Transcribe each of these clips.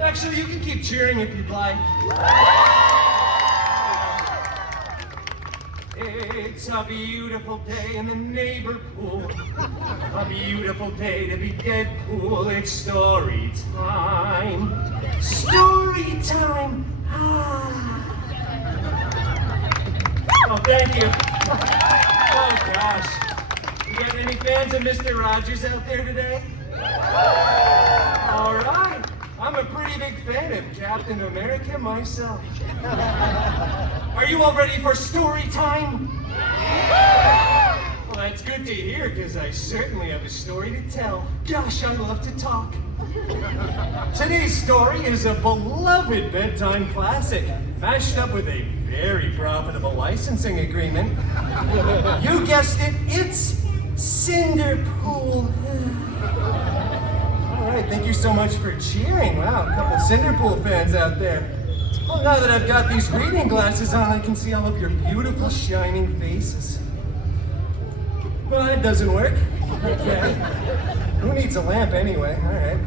Actually, you can keep cheering if you'd like. It's a beautiful day in the neighbor pool. A beautiful day to be Deadpool. It's story time. Story time. Oh, thank you. Oh, gosh. You got any fans of Mr. Rogers out there today? All right. I'm a pretty big fan of Captain America myself. Are you all ready for story time? Well, that's good to hear, because I certainly have a story to tell. Gosh, I love to talk. Today's story is a beloved bedtime classic, mashed up with a very profitable licensing agreement. You guessed it, it's Cinderpool. All right, thank you so much for cheering. Wow, a couple Cinderpool fans out there. Well, now that I've got these reading glasses on, I can see all of your beautiful, shining faces. Well, that doesn't work. Okay. Who needs a lamp anyway? All right.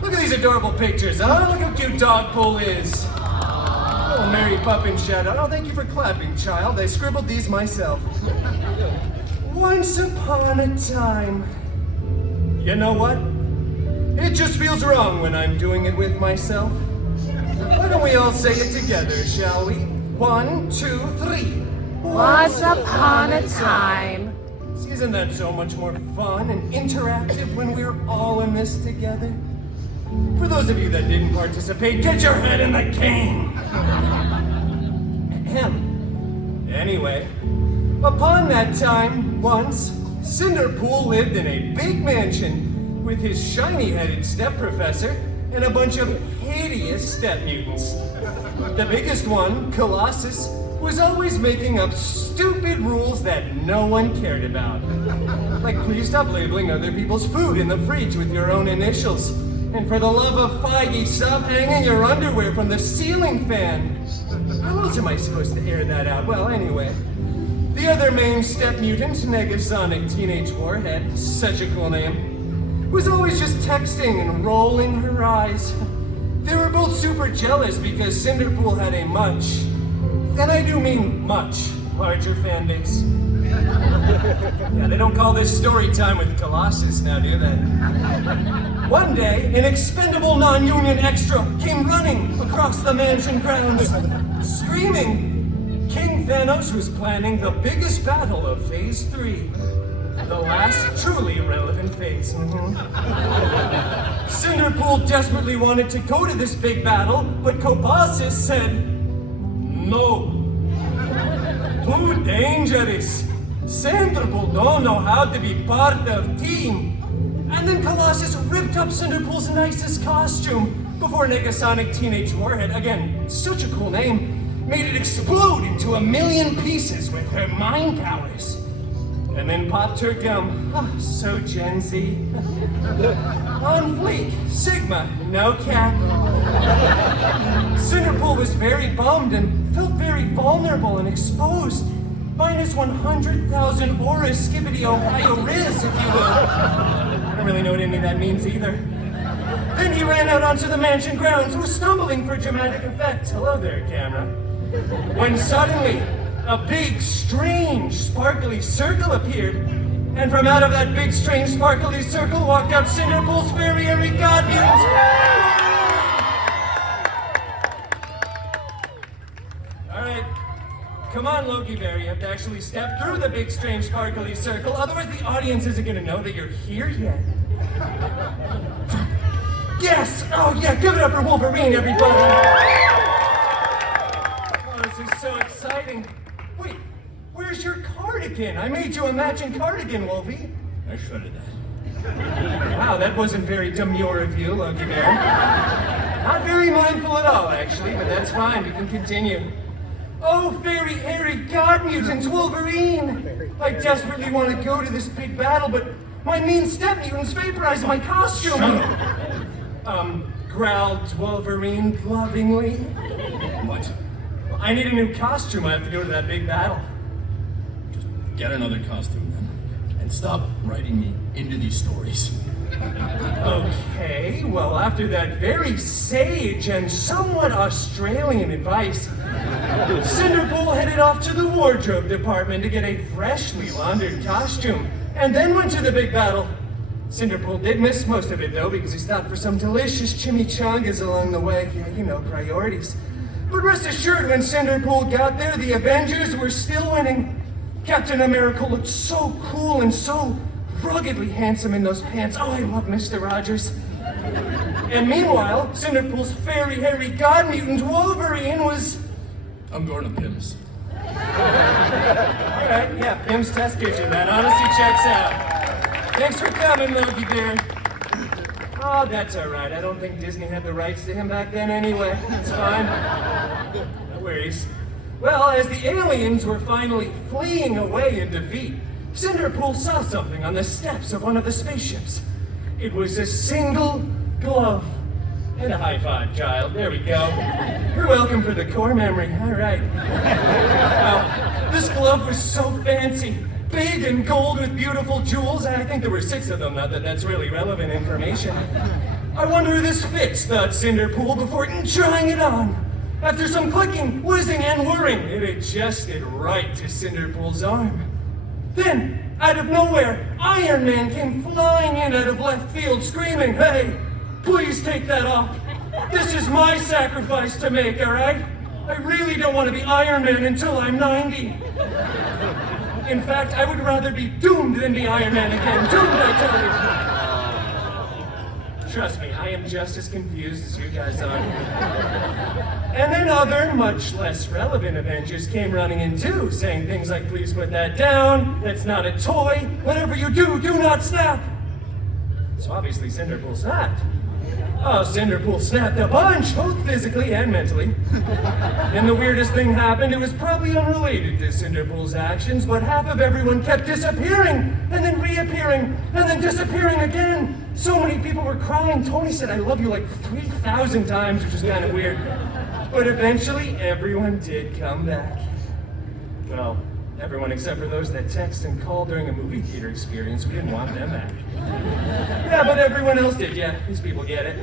Look at these adorable pictures. Oh, look how cute Dogpool is. Oh, Mary Pup shout out. Oh, thank you for clapping, child. I scribbled these myself. Once upon a time. You know what? It just feels wrong when I'm doing it with myself. Why don't we all say it together, shall we? 1, 2, 3. Once upon a time. Isn't that so much more fun and interactive when we're all in this together? For those of you that didn't participate, get your head in the game! Ahem. Anyway, upon that time, once, Cinderpool lived in a big mansion with his shiny-headed step-professor and a bunch of hideous step-mutants. The biggest one, Colossus, was always making up stupid rules that no one cared about. Like, please stop labeling other people's food in the fridge with your own initials. And for the love of Feige, stop hanging your underwear from the ceiling fan. How else am I supposed to air that out? Well, anyway. The other main step mutant, Negasonic Teenage Warhead, such a cool name, was always just texting and rolling her eyes. They were both super jealous because Cinderpool had a much, and I do mean much, larger fan base. Yeah, they don't call this story time with Colossus now, do they? One day, an expendable non-union extra came running across the mansion grounds, screaming. King Thanos was planning the biggest battle of Phase 3. The last truly relevant phase. Cinderpool desperately wanted to go to this big battle, but Colossus said, no. Too dangerous. Cinderpool don't know how to be part of team. And then Colossus ripped up Cinderpool's nicest costume before Negasonic Teenage Warhead, again, such a cool name, made it explode into 1,000,000 pieces with her mind powers. And then popped her gum. Oh, so Gen Z. On fleek, Sigma, no cap. Cinderpool was very bummed and felt very vulnerable and exposed. Minus 100,000 aura skibbity Ohio Riz, if you will. I don't really know what any of that means either. Then he ran out onto the mansion grounds, was stumbling for dramatic effect. Hello there, camera. When suddenly, a big, strange, sparkly circle appeared, and from out of that big, strange, sparkly circle walked out Cinderpool's fairy god mutants. All right, come on, Loki Bear, you have to actually step through the big, strange, sparkly circle, otherwise the audience isn't going to know that you're here yet. Yes! Oh yeah, give it up for Wolverine, everybody! Oh, this is so exciting. Wait, where's your cardigan? I made you a matching cardigan, Wolfie. I shredded that. Wow, that wasn't very demure of you, Loki Bear. Not very mindful at all, actually, but that's fine. We can continue. Oh, fairy, hairy god mutants, Wolverine! I desperately want to go to this big battle, but my mean step mutants vaporized my costume. Growled Wolverine lovingly. What? I need a new costume. I have to go to that big battle. Just get another costume then. And stop writing me into these stories. Okay, well, after that very sage and somewhat Australian advice, Cinderpool headed off to the wardrobe department to get a freshly laundered costume, and then went to the big battle. Cinderpool did miss most of it, though, because he stopped for some delicious chimichangas along the way. Yeah, you know, priorities. But rest assured, when Cinderpool got there, the Avengers were still winning. Captain America looked so cool and so ruggedly handsome in those pants. Oh, I love Mr. Rogers. And meanwhile, Cinderpool's fairy, hairy god mutant Wolverine was... I'm going to Pim's. Alright, yeah, Pim's Test Kitchen. That honestly checks out. Thanks for coming, Loki Bear. Oh, that's alright. I don't think Disney had the rights to him back then anyway. It's fine. No worries. Well, as the aliens were finally fleeing away in defeat, Cinderpool saw something on the steps of one of the spaceships. It was a single glove. And a high five, child. There we go. You're welcome for the core memory. All right. Now, this glove was so fancy. Big and gold with beautiful jewels. I think there were 6 of them, not that that's really relevant information. I wonder who this fits, thought Cinderpool, before trying it on. After some clicking, whizzing, and whirring, it adjusted right to Cinderpool's arm. Then, out of nowhere, Iron Man came flying in out of left field, screaming, "Hey, please take that off. This is my sacrifice to make, all right? I really don't want to be Iron Man until I'm 90. In fact, I would rather be doomed than be Iron Man again. Doomed, I tell you. Trust me, I am just as confused as you guys are. And then other, much less relevant Avengers came running in too, saying things like, "Please put that down, that's not a toy, whatever you do, do not snap." So obviously Cinderpool snapped. Oh, Cinderpool snapped a bunch, both physically and mentally. And the weirdest thing happened. It was probably unrelated to Cinderpool's actions, but half of everyone kept disappearing, and then reappearing, and then disappearing again. So many people were crying. Tony said, "I love you" like 3,000 times, which is kind of weird. But eventually, everyone did come back. Well, everyone except for those that text and call during a movie theater experience. We didn't want them back. Yeah, but everyone else did, yeah. These people get it,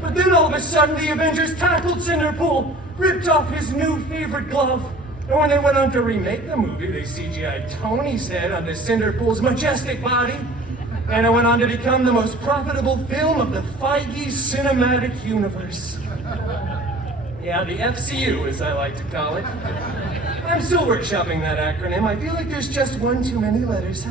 But then all of a sudden, the Avengers tackled Cinderpool, ripped off his new favorite glove. And when they went on to remake the movie, they CGI'd Tony's head onto Cinderpool's majestic body. And it went on to become the most profitable film of the Feige cinematic universe. Yeah, the FCU, as I like to call it. I'm still workshopping that acronym. I feel like there's just one too many letters,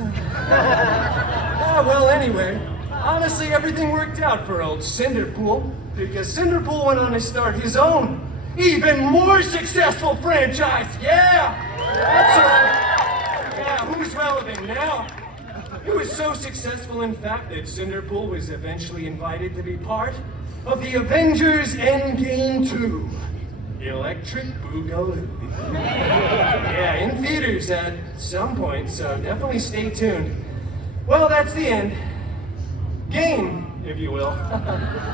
well, anyway, honestly, everything worked out for old Cinderpool, because Cinderpool went on to start his own, even more successful franchise. Yeah! That's right. Yeah, who's relevant now? It was so successful, in fact, that Cinderpool was eventually invited to be part of the Avengers Endgame 2. Electric Boogaloo. Yeah, in theaters at some point, so definitely stay tuned. Well, that's the end. Game, if you will.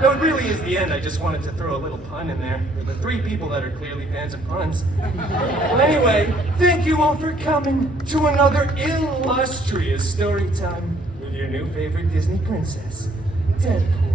No, it really is the end. I just wanted to throw a little pun in there for the 3 people that are clearly fans of puns. Well, anyway, thank you all for coming to another illustrious story time with your new favorite Disney princess, Deadpool.